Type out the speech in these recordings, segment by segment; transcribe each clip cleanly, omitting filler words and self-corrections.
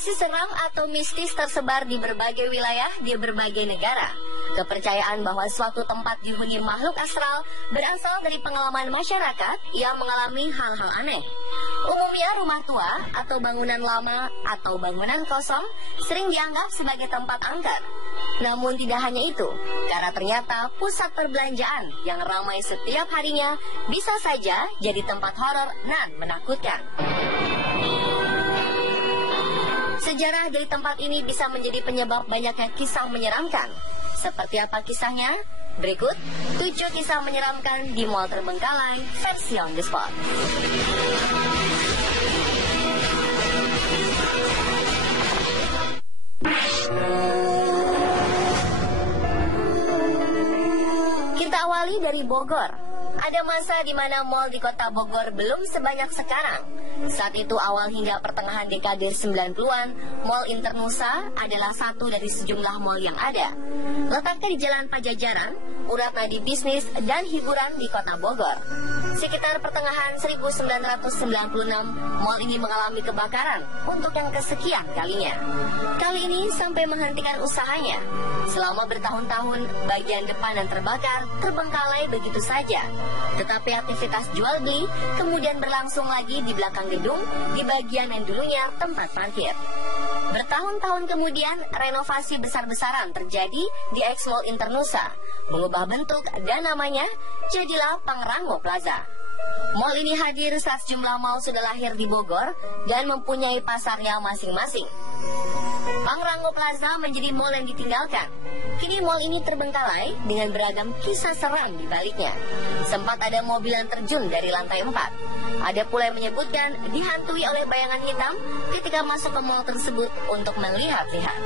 Lokasi seram atau mistis tersebar di berbagai wilayah di berbagai negara. Kepercayaan bahwa suatu tempat dihuni makhluk astral berasal dari pengalaman masyarakat yang mengalami hal-hal aneh. Umumnya rumah tua atau bangunan lama atau bangunan kosong sering dianggap sebagai tempat angker. Namun tidak hanya itu, karena ternyata pusat perbelanjaan yang ramai setiap harinya bisa saja jadi tempat horor dan menakutkan. Sejarah dari tempat ini bisa menjadi penyebab banyaknya kisah menyeramkan. Seperti apa kisahnya? Berikut 7 kisah menyeramkan di Mall Terbengkalai versi On The Spot. Kita awali dari Bogor. Ada masa di mana mal di kota Bogor belum sebanyak sekarang. Saat itu awal hingga pertengahan dekade 90-an, Mall Internusa adalah satu dari sejumlah mal yang ada. Letaknya di Jalan Pajajaran, urat nadi bisnis dan hiburan di kota Bogor. Sekitar pertengahan 1996, mal ini mengalami kebakaran untuk yang kesekian kalinya. Kali ini sampai menghentikan usahanya. Selama bertahun-tahun, bagian depan yang terbakar terbengkalai begitu saja. Tetapi aktivitas jual beli kemudian berlangsung lagi di belakang gedung di bagian yang dulunya tempat parkir. Bertahun-tahun kemudian, renovasi besar-besaran terjadi di X-Mall Internusa, mengubah bentuk dan namanya jadilah Pangrango Plaza. Mall ini hadir saat sejumlah mall sudah lahir di Bogor dan mempunyai pasarnya masing-masing. Pangrango Plaza menjadi mall yang ditinggalkan. Kini mall ini terbengkalai dengan beragam kisah seram di baliknya. Sempat ada mobil yang terjun dari lantai 4. Ada pula yang menyebutkan dihantui oleh bayangan hitam ketika masuk ke mall tersebut untuk melihat-lihat.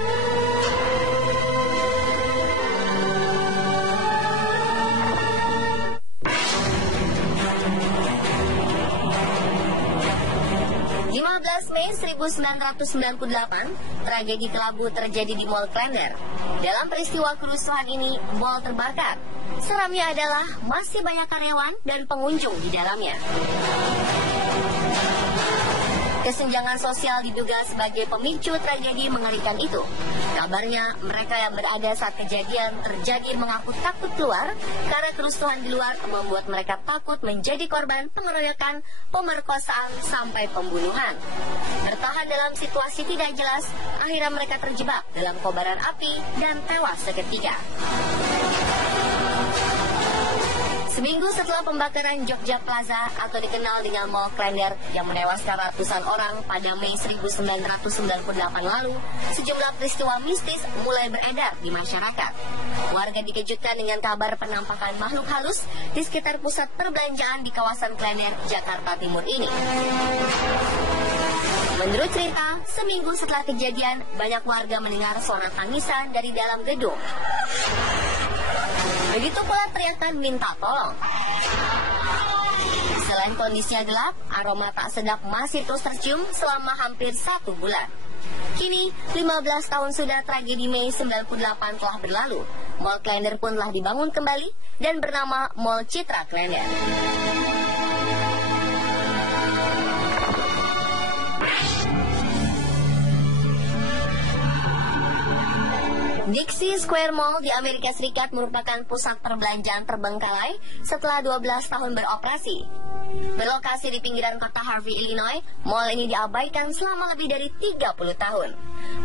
Mei 1998, tragedi kelabu terjadi di Mall Klender. Dalam peristiwa kerusuhan ini, mall terbakar. Seramnya adalah masih banyak karyawan dan pengunjung di dalamnya. Kesenjangan sosial diduga sebagai pemicu tragedi mengerikan itu. Kabarnya, mereka yang berada saat kejadian terjadi mengaku takut keluar karena kerusuhan di luar membuat mereka takut menjadi korban pengeroyokan, pemerkosaan, sampai pembunuhan. Bertahan dalam situasi tidak jelas, akhirnya mereka terjebak dalam kobaran api dan tewas seketika. Seminggu setelah pembakaran Jogja Plaza atau dikenal dengan Mall Klender yang menewaskan ratusan orang pada Mei 1998 lalu, sejumlah peristiwa mistis mulai beredar di masyarakat. Warga dikejutkan dengan kabar penampakan makhluk halus di sekitar pusat perbelanjaan di kawasan Klender, Jakarta Timur ini. Menurut cerita, seminggu setelah kejadian, banyak warga mendengar suara tangisan dari dalam gedung. Begitu pula teriakan minta tolong. Selain kondisinya gelap, aroma tak sedap masih terus tercium selama hampir 1 bulan. Kini, 15 tahun sudah tragedi Mei 98 telah berlalu. Mall Klender pun telah dibangun kembali dan bernama Mall Citra Klender. Dixie Square Mall di Amerika Serikat merupakan pusat perbelanjaan terbengkalai setelah 12 tahun beroperasi. Berlokasi di pinggiran kota Harvey, Illinois, mall ini diabaikan selama lebih dari 30 tahun.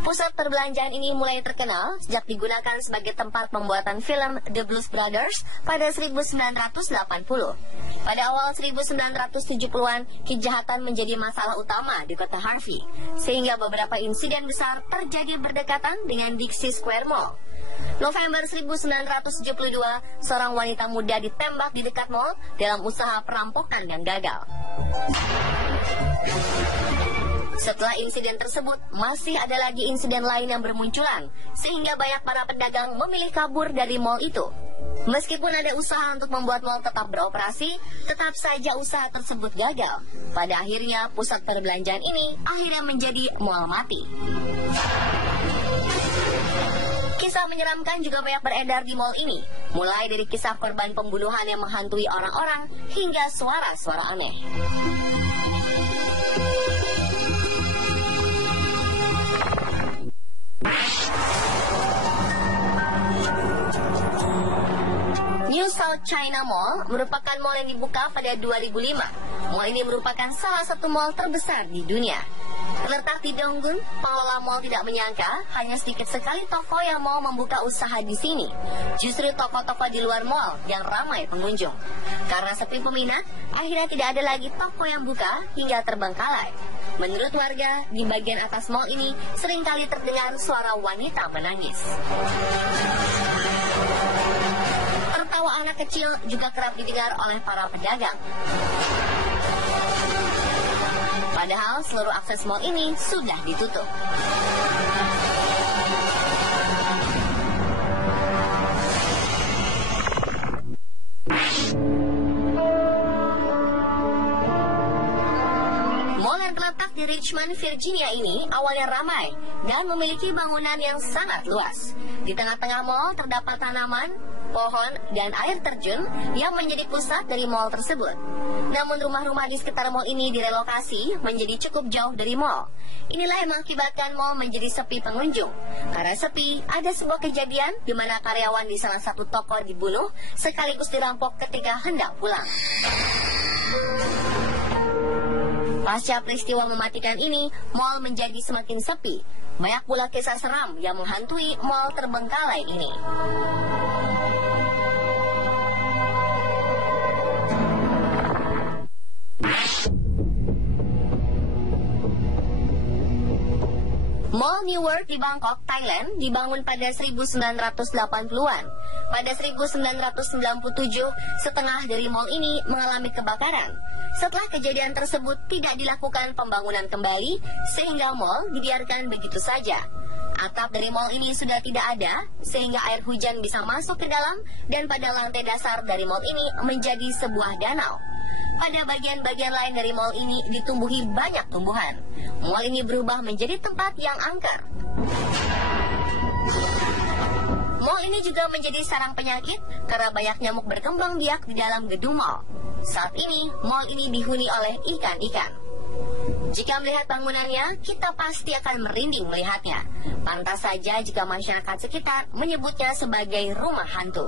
Pusat perbelanjaan ini mulai terkenal sejak digunakan sebagai tempat pembuatan film The Blues Brothers pada 1980. Pada awal 1970-an, kejahatan menjadi masalah utama di kota Harvey, sehingga beberapa insiden besar terjadi berdekatan dengan Dixie Square Mall. November 1972, seorang wanita muda ditembak di dekat mall dalam usaha perampokan yang gagal. Setelah insiden tersebut, masih ada lagi insiden lain yang bermunculan, sehingga banyak para pedagang memilih kabur dari mall itu. Meskipun ada usaha untuk membuat mall tetap beroperasi, tetap saja usaha tersebut gagal. Pada akhirnya, pusat perbelanjaan ini akhirnya menjadi mall mati. Kisah menyeramkan juga banyak beredar di mall ini, mulai dari kisah korban pembunuhan yang menghantui orang-orang hingga suara-suara aneh. South China Mall merupakan mall yang dibuka pada 2005. Mall ini merupakan salah satu mall terbesar di dunia. Terletak di Donggun, pengelola mall tidak menyangka hanya sedikit sekali toko yang mau membuka usaha di sini. Justru toko-toko di luar mall yang ramai pengunjung. Karena sepi peminat, akhirnya tidak ada lagi toko yang buka hingga terbengkalai. Menurut warga, di bagian atas mall ini seringkali terdengar suara wanita menangis. Tertawa anak kecil juga kerap didengar oleh para pedagang. Padahal seluruh akses mall ini sudah ditutup. Mall yang terletak di Richmond, Virginia ini awalnya ramai dan memiliki bangunan yang sangat luas. Di tengah-tengah mall terdapat tanaman, pohon, dan air terjun yang menjadi pusat dari mall tersebut. Namun rumah-rumah di sekitar mall ini direlokasi menjadi cukup jauh dari mall. Inilah yang mengakibatkan mall menjadi sepi pengunjung. Karena sepi, ada sebuah kejadian di mana karyawan di salah satu toko dibunuh sekaligus dirampok ketika hendak pulang. Pasca peristiwa mematikan ini, mall menjadi semakin sepi. Banyak pula kisah seram yang menghantui mall terbengkalai ini. Mall New World di Bangkok, Thailand dibangun pada 1980-an. Pada 1997, setengah dari mall ini mengalami kebakaran. Setelah kejadian tersebut tidak dilakukan pembangunan kembali, sehingga mall dibiarkan begitu saja. Atap dari mall ini sudah tidak ada, sehingga air hujan bisa masuk ke dalam, dan pada lantai dasar dari mall ini menjadi sebuah danau. Pada bagian-bagian lain dari mall ini ditumbuhi banyak tumbuhan. Mall ini berubah menjadi tempat yang angker. Mall ini juga menjadi sarang penyakit karena banyak nyamuk berkembang biak di dalam gedung mall. Saat ini, mall ini dihuni oleh ikan-ikan. Jika melihat bangunannya, kita pasti akan merinding melihatnya. Pantas saja jika masyarakat sekitar menyebutnya sebagai rumah hantu.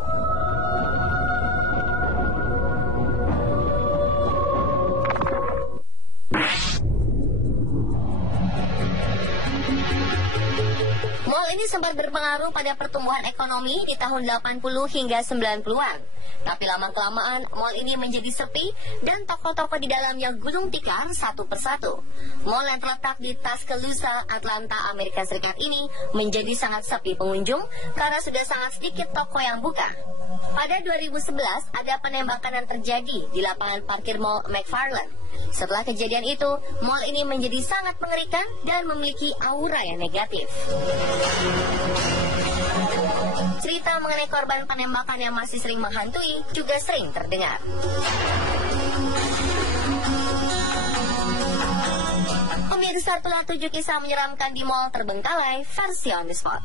Mall ini sempat berpengaruh pada pertumbuhan ekonomi di tahun 80 hingga 90-an. Tapi lama-kelamaan mall ini menjadi sepi dan toko-toko di dalamnya gulung tikar satu persatu. Mall yang terletak di Tuscaloosa, Atlanta, Amerika Serikat ini menjadi sangat sepi pengunjung karena sudah sangat sedikit toko yang buka. Pada 2011 ada penembakan yang terjadi di lapangan parkir mall McFarland. Setelah kejadian itu, mall ini menjadi sangat mengerikan dan memiliki aura yang negatif. Cerita mengenai korban penembakan yang masih sering menghantui juga sering terdengar. Pemirsa, telah 7 kisah menyeramkan di mall terbengkalai versi on the spot.